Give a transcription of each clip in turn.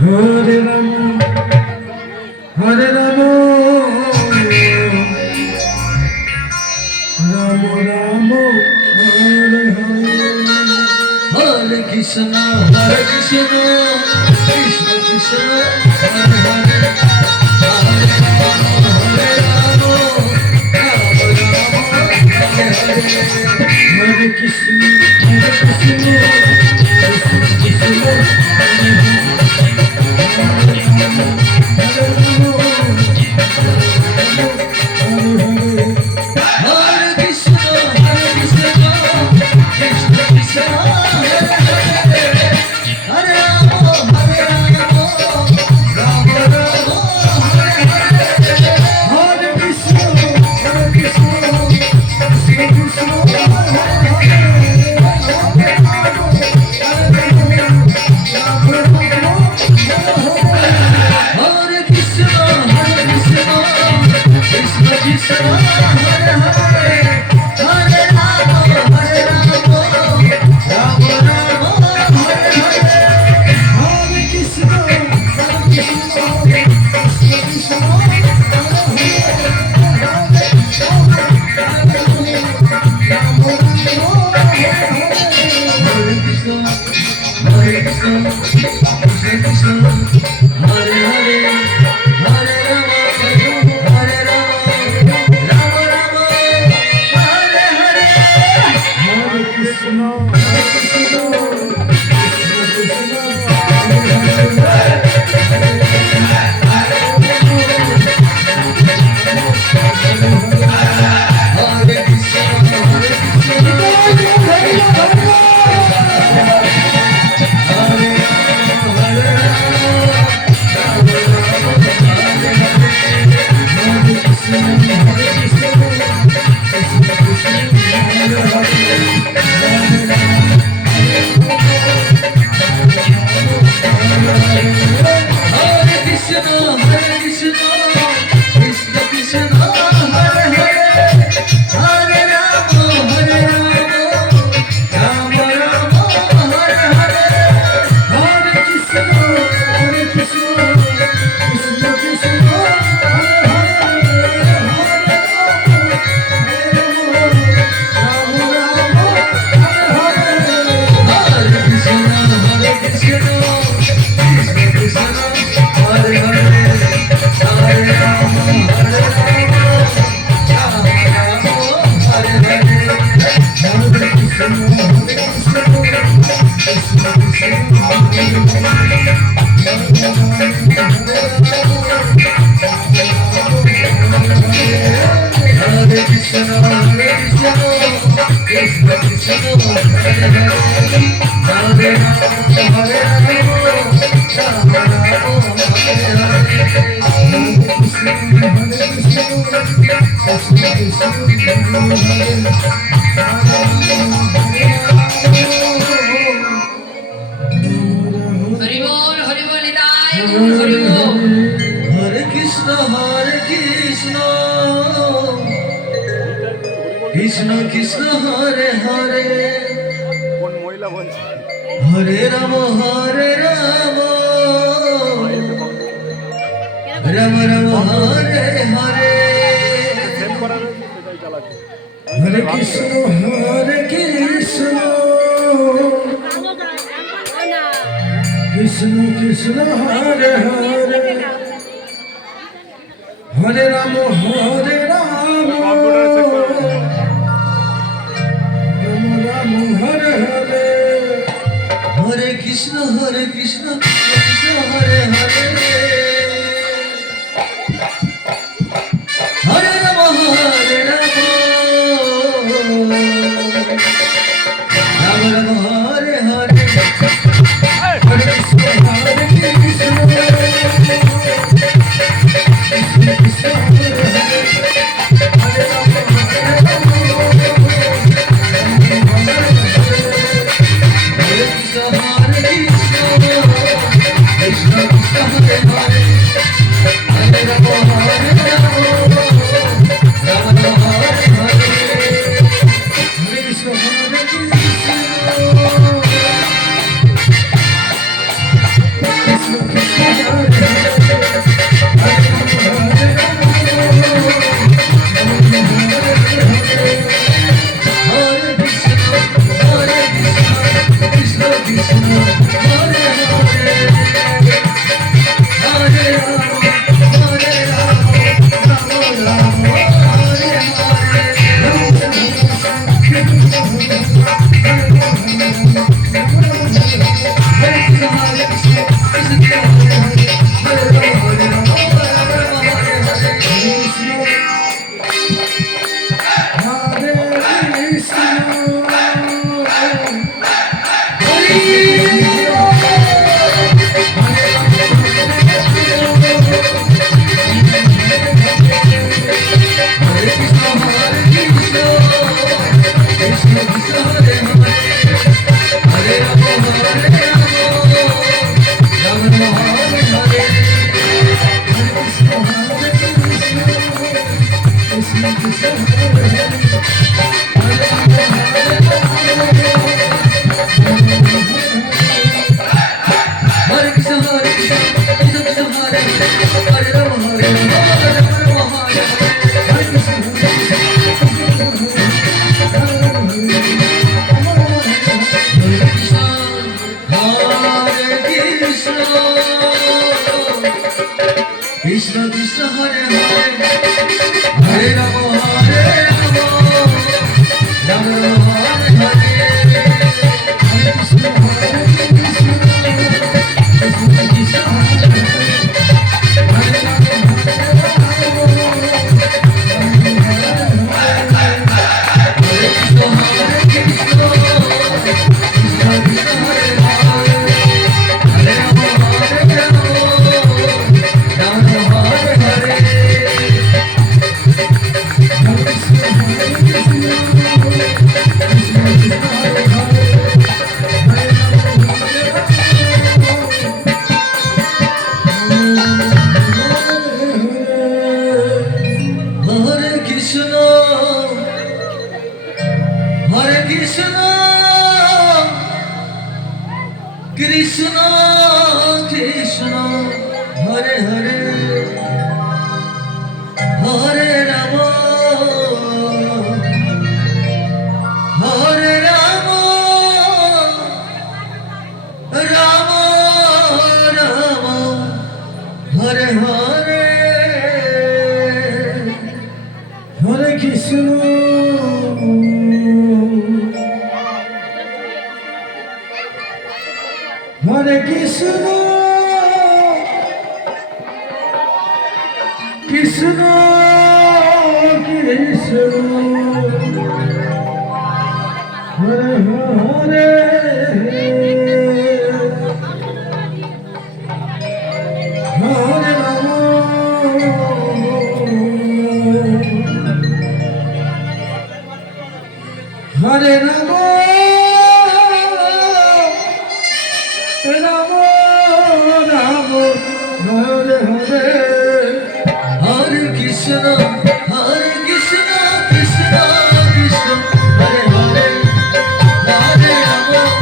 Hare Ram Hare Ram Ram Ram Hare Hare Hare Krishna Krishna Krishna Hare Hare Hare Krishna, Hare Krishna, Krishna Krishna, Krishna Krishna Hare Hare Hare Rama Hare Rama Rama Rama Hare Hare Hare Krishna Hare Krishna Krishna Krishna Hare Hare Hare Rama Hare Rama Hare Hare Hare Krishna Krishna Hare Hare Hare Rama Hare Rama Rama Rama Hare Hare Hare Krishna Krishna Krishna Hare Hare Hare Rama Hare Rama Hare Krishna Krishna Hare Hare Krishna Krishna Krishna Hare Hare Hare Ram Ram Ram Hare Hare Hare Krishna Krishna Krishna Hare Hare Ram Krishna Krishna Hare Hare Hare Ram Ram Ram Hare Hare Hare Krishna Hare Krishna Krishna Krishna Hare Hare Hare Ram Hare Ram Ram Ram Hare Hare Hare Krishna Krishna Krishna Hare Hare Hare Ram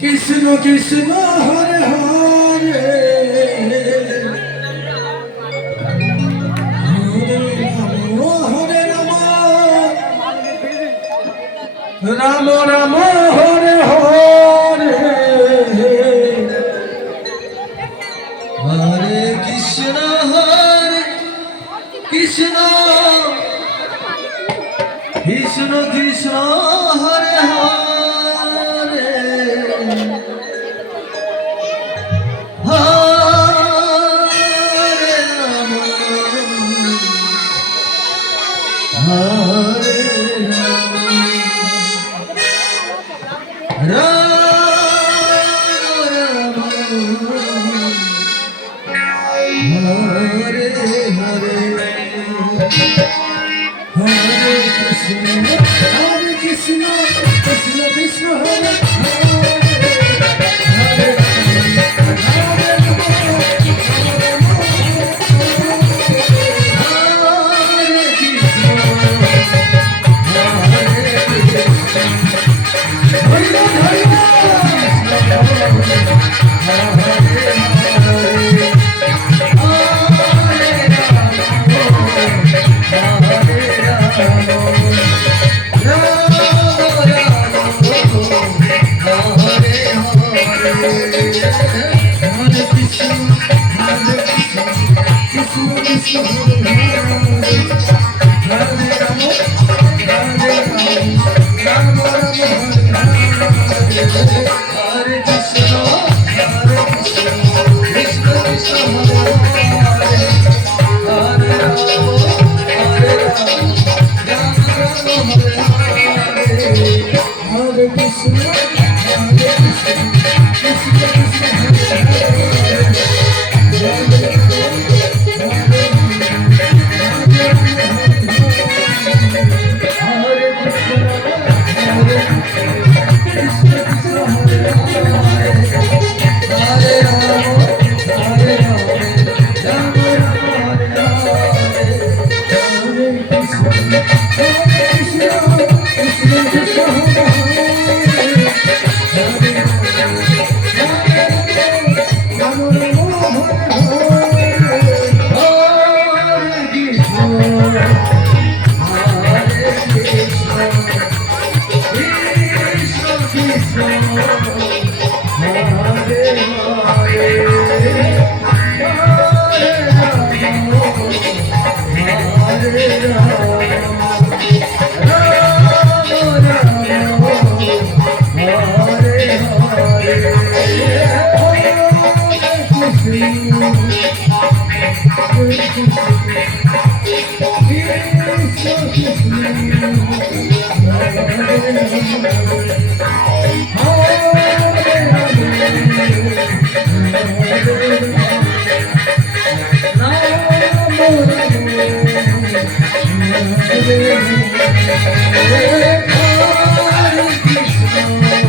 Krishna Krishna Hare Hare Hare Ram Ram Ram Hare Hare Hare Krishna Krishna Krishna Krishna Hare Hare Hare Ram Hare Ram Ram Hare Hare Hare Krishna,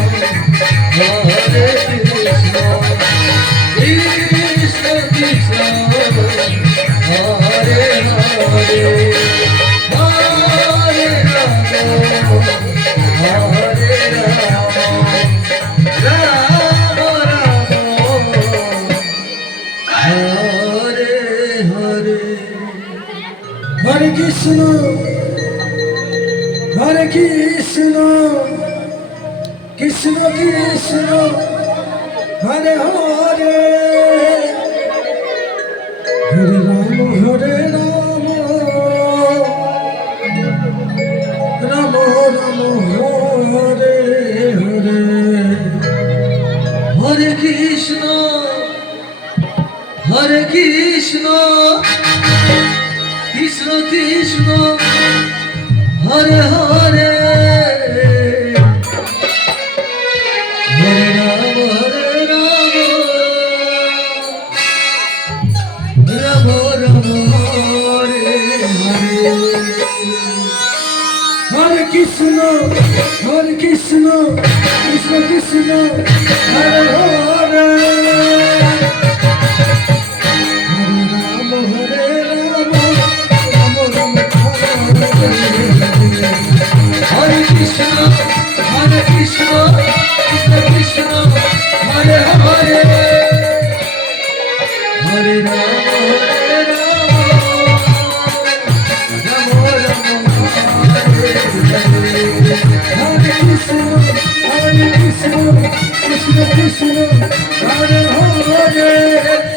Krishna Krishna, Hare Hare, Hare Hare Krishna, Hare Krishna, Krishna Krishna, Hare Hare, Hare Rama, Hare Rama, Rama Rama, Hare Hare, Hare Krishna, Hare Krishna, Krishna Krishna, Hare Hare, Hare Rama, Rama Rama, Hare Hare, Hare Krishna, Hare Krishna, Krishna Krishna, Hare Hare, Hare Krishna, Hare Krishna, Krishna Krishna, Hare Hare, Hare Rama, Rama Rama, Hare Hare, Hare Krishna, Hare Krishna, Krishna Krishna, Hare Hare.